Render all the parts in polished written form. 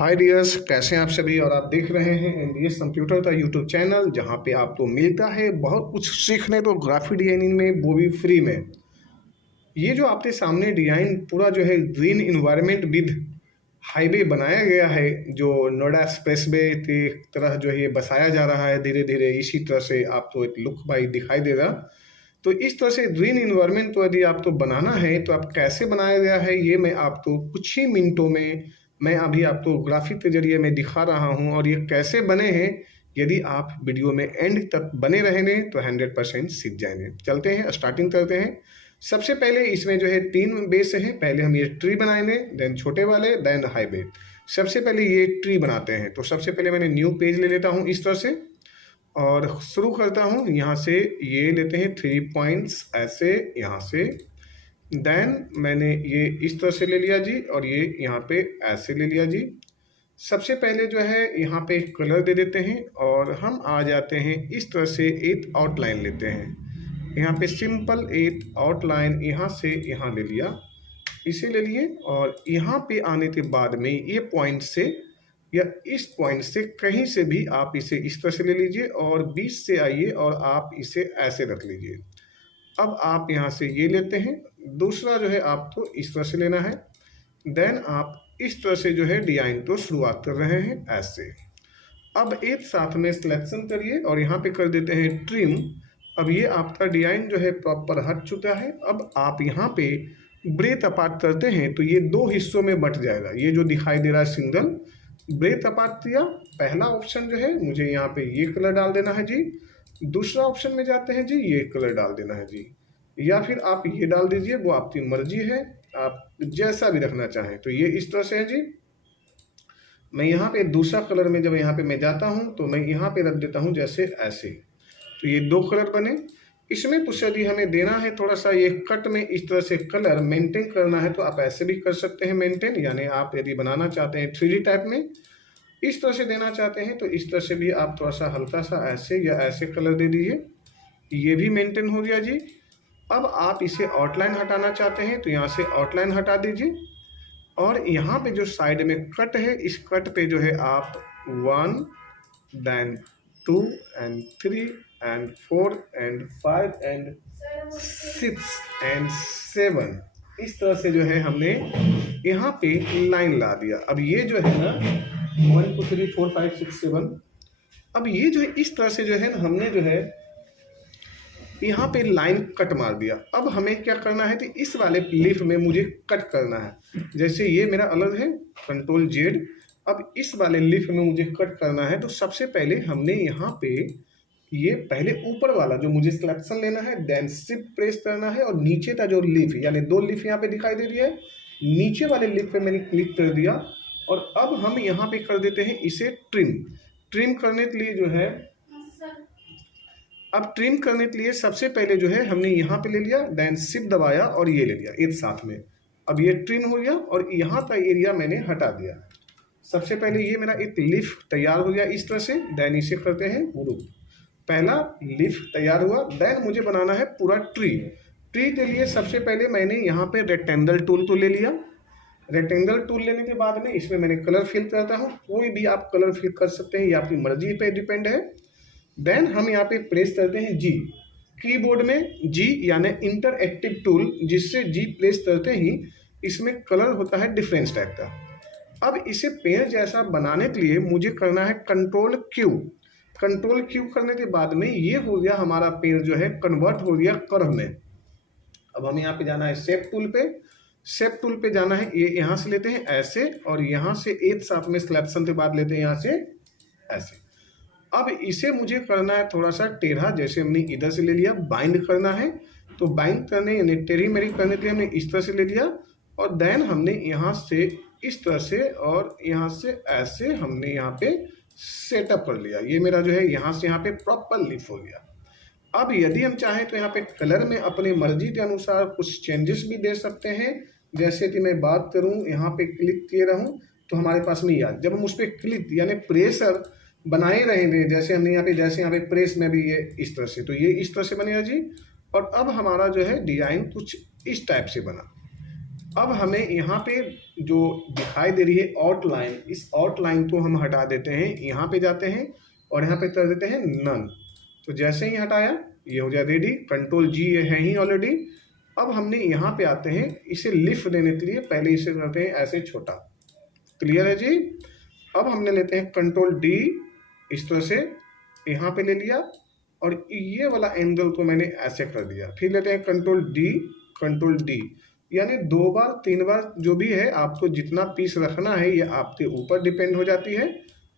हाय dears, कैसे हैं आप सभी। और आप देख रहे हैं एनडीएस कंप्यूटर का यूट्यूब चैनल, जहां पे आपको मिलता है बहुत कुछ सीखने को ग्राफिक डिजाइनिंग में, वो भी फ्री में। ये जो आपके सामने डिजाइन पूरा जो है ग्रीन इन्वायरमेंट विद हाईवे बनाया गया है, जो नोएडा एक्सप्रेसवे की तरह जो है ये बसाया जा रहा है धीरे धीरे। इसी तरह से आपको एक लुक भाई दिखाई देगा। तो इस तरह से ग्रीन इन्वायरमेंट तो यदि आपको बनाना है तो आप कैसे बनाया गया है, ये मैं आपको कुछ ही मिनटों में मैं अभी आपको ग्राफिक के जरिए मैं दिखा रहा हूँ। और ये कैसे बने हैं, यदि आप वीडियो में एंड तक बने रहेंगे तो 100% सीख जाएंगे। चलते हैं, स्टार्टिंग करते हैं। सबसे पहले इसमें जो है 3 बेस है। पहले हम ये ट्री बनाएंगे, देन छोटे वाले, देन हाईवे। सबसे पहले ये ट्री बनाते हैं। तो सबसे पहले मैंने न्यू पेज ले लेता हूँ इस तरह से, और शुरू करता हूँ यहाँ से। ये लेते हैं 3 पॉइंट्स ऐसे यहाँ से, देन मैंने ये इस तरह से ले लिया जी, और ये यहाँ पे ऐसे ले लिया जी। सबसे पहले जो है यहाँ पे कलर दे देते हैं, और हम आ जाते हैं इस तरह से एक आउटलाइन लेते हैं। यहाँ पे सिंपल एक आउटलाइन यहाँ से यहाँ ले लिया, इसे ले लिए। और यहाँ पे आने के बाद में ये पॉइंट से या इस पॉइंट से कहीं से भी आप इसे इस तरह से ले लीजिए, और बीच से आइए और आप इसे ऐसे रख लीजिए। अब आप यहाँ से ये लेते हैं, दूसरा जो है आपको इस तरह से लेना है। देन आप इस तरह से जो है डिजाइन को शुरुआत कर रहे हैं ऐसे। अब एक साथ में सिलेक्शन करिए और यहाँ पे कर देते हैं ट्रिम। अब ये आपका डिजाइन जो है प्रॉपर हट चुका है। अब आप यहाँ पे ब्रेथ अपार्ट करते हैं तो ये 2 हिस्सों में बट जाएगा। ये जो दिखाई दे रहा है सिंगल ब्रेथ अपार्ट किया, पहला ऑप्शन जो है मुझे यहाँ पे ये कलर डाल देना है जी। दूसरा ऑप्शन में जाते हैं जी, ये कलर डाल देना है जी, या फिर आप ये डाल दीजिए, वो आपकी मर्जी है, आप जैसा भी रखना चाहें। तो ये इस तरह से है जी। मैं यहाँ पे दूसरा कलर में जब यहाँ पे मैं जाता हूँ तो मैं यहाँ पे रख देता हूँ जैसे ऐसे। तो ये 2 कलर बने। इसमें कुछ यदि हमें देना है थोड़ा सा ये कट में इस तरह से कलर मेंटेन करना है तो आप ऐसे भी कर सकते हैं मेंटेन। यानी आप यदि बनाना चाहते हैं 3D टाइप में इस तरह से देना चाहते हैं तो इस तरह से भी आप थोड़ा सा हल्का सा ऐसे या ऐसे कलर दे दीजिए, ये भी मेंटेन हो गया जी। अब आप इसे आउटलाइन हटाना चाहते हैं तो यहाँ से आउटलाइन हटा दीजिए, और यहाँ पे जो साइड में कट है इस कट पे जो है आप 1 then 2 and 3 and 4 and 5 and 6 and 7 इस तरह से जो है हमने यहाँ पे लाइन ला दिया। अब ये जो है ना 1 2 3 4 5 6 7, अब ये जो है इस तरह से जो है ना हमने जो है यहाँ पे लाइन कट मार दिया। अब हमें क्या करना है कि इस वाले लीफ में मुझे कट करना है। जैसे ये मेरा अलग है, कंट्रोल जेड। अब इस वाले लीफ में मुझे कट करना है तो सबसे पहले हमने यहाँ पे ये पहले ऊपर वाला जो मुझे सिलेक्शन लेना है, देन शिफ्ट प्रेस करना है, और नीचे का जो लीफ यानी 2 लीफ यहाँ पे दिखाई दे रही है, नीचे वाले लीफ पे मैंने क्लिक कर दिया। और अब हम यहाँ पे कर देते हैं इसे ट्रिम। ट्रिम करने के लिए जो है, अब ट्रिम करने के लिए सबसे पहले जो है हमने यहाँ पे ले लिया, देन शिफ्ट दबाया और ये ले लिया एक साथ में। अब ये ट्रिम हो गया और यहाँ का एरिया मैंने हटा दिया। सबसे पहले ये मेरा एक लीफ तैयार हो गया इस तरह से। देन इसे करते हैं ग्रुप। पहला लीफ तैयार हुआ, देन मुझे बनाना है पूरा ट्री। ट्री के लिए सबसे पहले मैंने यहाँ पे रेक्टेंगल टूल को ले लिया। रेक्टेंगल टूल लेने के बाद में इसमें मैंने कलर फिल करता हूँ। कोई भी आप कलर फिल कर सकते हैं, ये आपकी मर्जी पे डिपेंड है। देन हम यहाँ पे प्रेस करते हैं जी। कीबोर्ड में जी यानी इंटरएक्टिव टूल, जिससे जी प्रेस करते ही इसमें कलर होता है डिफरेंस टाइप का। अब इसे पेड़ जैसा बनाने के लिए मुझे करना है कंट्रोल क्यू। कंट्रोल क्यू करने के बाद में ये हो गया हमारा पेड़ जो है कन्वर्ट हो गया कर्व में। अब हमें यहाँ पे जाना है शेप टूल पे। शेप टूल पे जाना है, ये यहाँ से लेते हैं ऐसे, और यहाँ से एक साथ में सिलेक्शन के बाद लेते हैं यहाँ से ऐसे। अब इसे मुझे करना है थोड़ा सा टेढ़ा, जैसे हमने इधर से ले लिया। बाइंड करना है तो बाइंड करने यानी टेढ़ी मेढ़ी करने के लिए हमने इस तरह से ले लिया, और देन हमने यहाँ से इस तरह से और यहाँ से ऐसे हमने यहाँ पे सेटअप कर लिया। ये मेरा जो है यहाँ से यहाँ पे प्रॉपर लीफ हो गया। अब यदि हम चाहें तो यहाँ पे कलर में अपनी मर्जी के अनुसार कुछ चेंजेस भी दे सकते हैं। जैसे कि मैं बात करूँ, यहाँ पे क्लिक किए रहूँ तो हमारे पास में याद, जब हम उस पर क्लिक यानी प्रेशर बनाए रहेंगे, जैसे हमने यहाँ पे प्रेस में भी ये इस तरह से, तो ये इस तरह से बनेगा जी। और अब हमारा जो है डिजाइन कुछ इस टाइप से बना। अब हमें यहाँ पे जो दिखाई दे रही है आउटलाइन, इस आउटलाइन को हम हटा देते हैं, यहाँ पे जाते हैं और यहाँ पे कर देते हैं नन। तो जैसे ही हटाया ये हो जाए रेडी, कंट्रोल जी ये है ही ऑलरेडी। अब हमने यहाँ पे आते हैं, इसे लिफ्ट देने के लिए पहले इसे करते हैं ऐसे छोटा। क्लियर है जी। अब हमने लेते हैं कंट्रोल डी, इस तरह से यहाँ पे ले लिया और ये वाला एंगल को मैंने ऐसे कर दिया। फिर लेते हैं कंट्रोल डी, यानी 2 बार 3 बार जो भी है, आपको जितना पीस रखना है ये आपके ऊपर डिपेंड हो जाती है।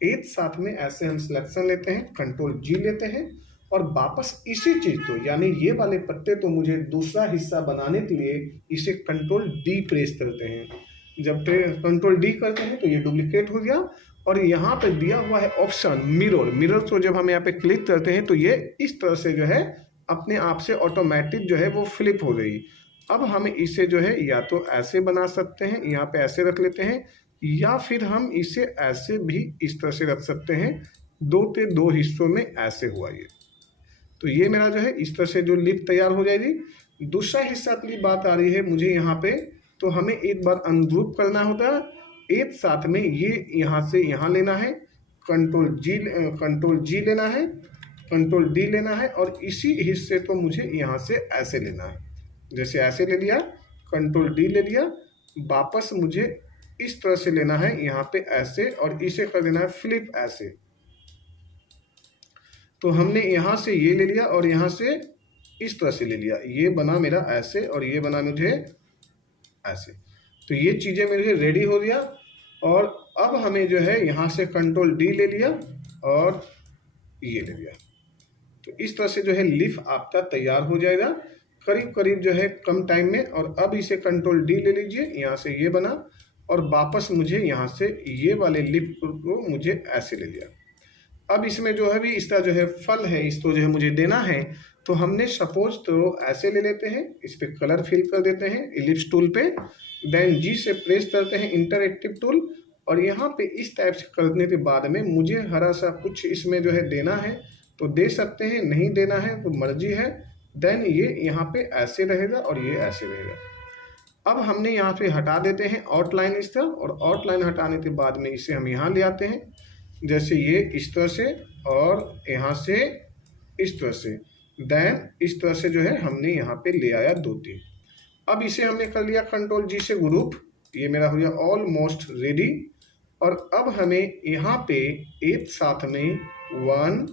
एक साथ में ऐसे हम सिलेक्शन लेते हैं, कंट्रोल जी लेते हैं और वापस इसी चीज को, यानी ये वाले पत्ते तो मुझे दूसरा हिस्सा बनाने के लिए इसे कंट्रोल डी प्रेस करते हैं। जब कंट्रोल डी करते हैं तो ये डुप्लीकेट हो गया और यहाँ पे दिया हुआ है ऑप्शन मिरर को जब हम यहाँ पे क्लिक करते हैं तो ये इस तरह से जो है अपने आप से ऑटोमेटिक जो है वो फ्लिप हो गई। अब हम इसे जो है या तो ऐसे बना सकते हैं, यहाँ पे ऐसे रख लेते हैं, या फिर हम इसे ऐसे भी इस तरह से रख सकते हैं, 2 के 2 हिस्सों में ऐसे हुआ ये। तो ये मेरा जो है इस तरह से जो लिप तैयार हो जाएगी। दूसरा हिस्सा के लिए बात आ रही है मुझे यहाँ पे, तो हमें एक बार अनग्रुप करना होता है। एक साथ में ये यहाँ से यहाँ लेना है, कंट्रोल जी लेना है, कंट्रोल डी लेना है और इसी हिस्से को मुझे यहाँ से ऐसे लेना है। जैसे ऐसे ले लिया, कंट्रोल डी ले लिया, वापस मुझे इस तरह से लेना है यहाँ पे ऐसे और इसे कर देना है फ्लिप ऐसे। तो हमने यहाँ से ये ले लिया और यहाँ से इस तरह से ले लिया, ये बना मेरा ऐसे और ये बना मुझे ऐसे। तो ये चीज़ें मेरे रेडी हो गया और अब हमें जो है यहाँ से कंट्रोल डी ले लिया और ये ले लिया। तो इस तरह से जो है लिफ आपका तैयार हो जाएगा करीब करीब जो है कम टाइम में। और अब इसे कंट्रोल डी ले लीजिए, यहाँ से ये बना और वापस मुझे यहाँ से ये वाले लिफ को मुझे ऐसे ले लिया। अब इसमें जो है भी इसका जो है फल है, इसको जो है मुझे देना है। तो हमने सपोज तो ऐसे ले लेते हैं, इस पर कलर फिल कर देते हैं इलिप्स टूल पे, देन जी से प्रेस करते हैं इंटरएक्टिव टूल और यहाँ पे इस टाइप से करने के बाद में मुझे हरा सा कुछ इसमें जो है देना है तो दे सकते हैं, नहीं देना है तो मर्जी है। देन ये यहाँ पे ऐसे रहेगा और ये ऐसे रहेगा। अब हमने यहाँ पे हटा देते हैं आउटलाइन इसका, और आउटलाइन हटाने के बाद में इसे हम यहाँ ले आते हैं, जैसे ये इस तरह से और यहाँ से इस तरह से, देन इस तरह से जो है हमने यहाँ पे ले आया 2-3। अब इसे हमने कर लिया कंट्रोल जी से ग्रुप, ये मेरा हो गया ऑलमोस्ट रेडी। और अब हमें यहाँ पे एक साथ में 1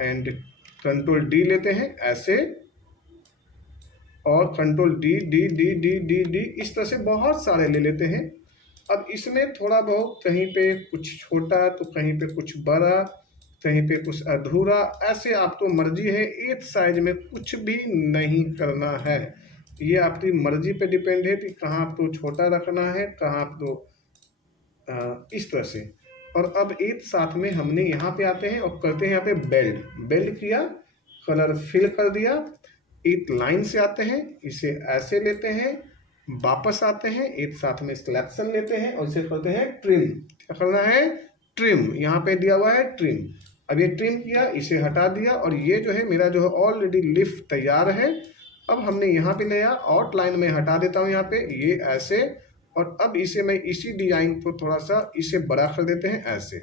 एंड कंट्रोल डी लेते हैं ऐसे और control D D D D D D इस तरह से बहुत सारे ले लेते हैं। अब इसमें थोड़ा बहुत कहीं पे कुछ छोटा तो कहीं पे कुछ बड़ा, कहीं पे कुछ अधूरा, ऐसे आपको मर्जी है। एक साइज में कुछ भी नहीं करना है, ये आपकी मर्जी पे डिपेंड है कि कहाँ आपको छोटा रखना है, कहाँ आपको इस तरह से। और अब एक साथ में हमने यहाँ पे आते हैं और करते हैं यहाँ पे बेल्ट किया, कलर फिल कर दिया, एक लाइन से आते हैं, इसे ऐसे लेते हैं, वापस आते हैं, एक साथ में सिलेक्शन लेते हैं और इसे करते हैं ट्रिम। क्या करना है? ट्रिम। यहाँ पे दिया हुआ है ट्रिम। अब ये ट्रिम किया, इसे हटा दिया और ये जो है मेरा जो है ऑलरेडी लिफ्ट तैयार है। अब हमने यहाँ पे लिया, आउटलाइन में हटा देता हूँ यहाँ पे ये ऐसे, और अब इसे मैं इसी डिजाइन को थोड़ा सा इसे बड़ा कर देते हैं ऐसे,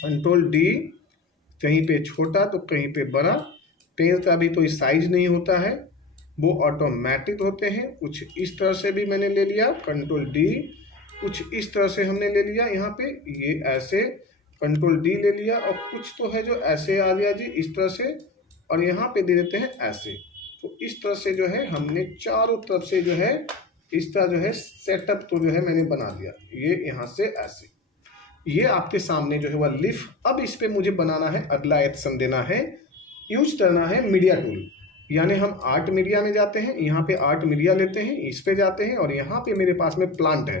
कंट्रोल डी, कहीं पे छोटा तो कहीं पे बड़ा। पेन का भी कोई साइज नहीं होता है, वो ऑटोमेटिक होते हैं। कुछ इस तरह से भी मैंने ले लिया कंट्रोल डी, कुछ इस तरह से हमने ले लिया यहाँ पे ये ऐसे कंट्रोल डी ले लिया, और कुछ तो है जो ऐसे आ गया जी इस तरह से, और यहाँ पे दे देते हैं ऐसे। तो इस तरह से जो है हमने चारों तरफ से जो है इसका जो है सेटअप तो जो है मैंने बना दिया, ये यहाँ से ऐसे। ये आपके सामने जो है वह लिफ। अब इस पे मुझे बनाना है, अगला एक्शन देना है, यूज करना है मीडिया टूल। यानी हम आर्ट मीडिया में जाते हैं, यहाँ पे आर्ट मीडिया लेते हैं, इस पे जाते हैं और यहाँ पे मेरे पास में प्लांट है।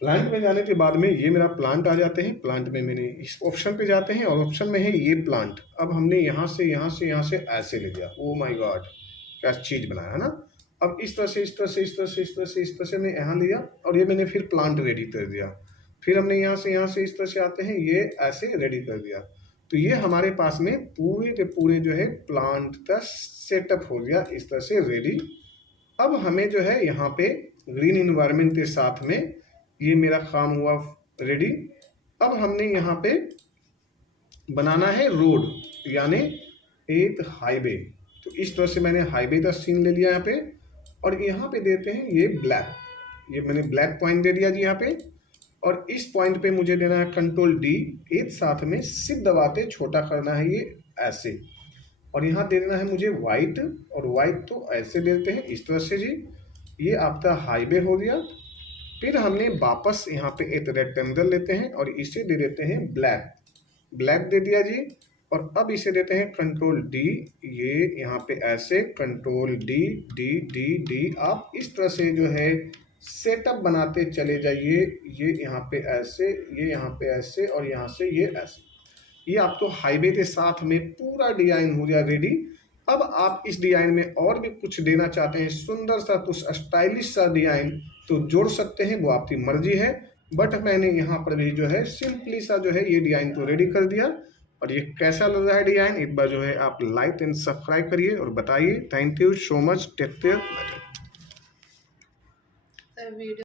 प्लांट में जाने के बाद में ये मेरा प्लांट आ जाते हैं। प्लांट में मैंने इस ऑप्शन पे जाते हैं और ऑप्शन में है ये प्लांट। अब हमने यहाँ से ऐसे ले लिया। ओ माय गॉड, क्या चीज बनाया है ना। अब इस तरह से मैं यहाँ लिया और ये मैंने फिर प्लांट रेडी कर दिया। फिर हमने यहाँ से इस तरह से आते हैं, ये ऐसे रेडी कर दिया। तो ये हमारे पास में पूरे के पूरे जो है प्लांट का सेटअप हो गया इस तरह से रेडी। अब हमें जो है यहाँ पे ग्रीन इन्वायरमेंट के साथ में ये मेरा काम हुआ रेडी। अब हमने यहाँ पे बनाना है रोड यानी एक हाईवे। तो इस तरह से मैंने हाईवे का सीन ले लिया यहाँ पे, और यहाँ पे देते हैं ये ब्लैक, ये मैंने ब्लैक पॉइंट दे दिया जी यहाँ पे। और इस पॉइंट पे मुझे देना है कंट्रोल डी, एक साथ में शिफ्ट दबाते छोटा करना है ये ऐसे, और यहाँ दे देना है मुझे वाइट, और वाइट तो ऐसे देते हैं इस तरह से जी। ये आपका हाईवे हो गया। फिर हमने वापस यहाँ पे एक रेक्टेंगल लेते हैं और इसे दे देते हैं ब्लैक, ब्लैक दे दिया जी। और अब इसे देते हैं कंट्रोल डी, ये यहाँ पे ऐसे control D D D D. आप इस तरह से जो है सेटअप बनाते चले जाइए। ये यहाँ पे ऐसे, ये यहाँ पे ऐसे, और यहाँ से ये ऐसे। ये आप तो हाईवे के साथ में पूरा डिजाइन हो गया रेडी। अब आप इस डिजाइन में और भी कुछ देना चाहते हैं, सुंदर सा कुछ स्टाइलिश सा डिजाइन, तो जोड़ सकते हैं, वो आपकी मर्जी है। बट मैंने यहाँ पर भी जो है सिंपली सा जो है ये डिजाइन को रेडी कर दिया। और ये कैसा लग रहा है डिजाइन, एक बार जो है आप लाइक एंड सब्सक्राइब करिए और बताइए। Thank you so much, take care.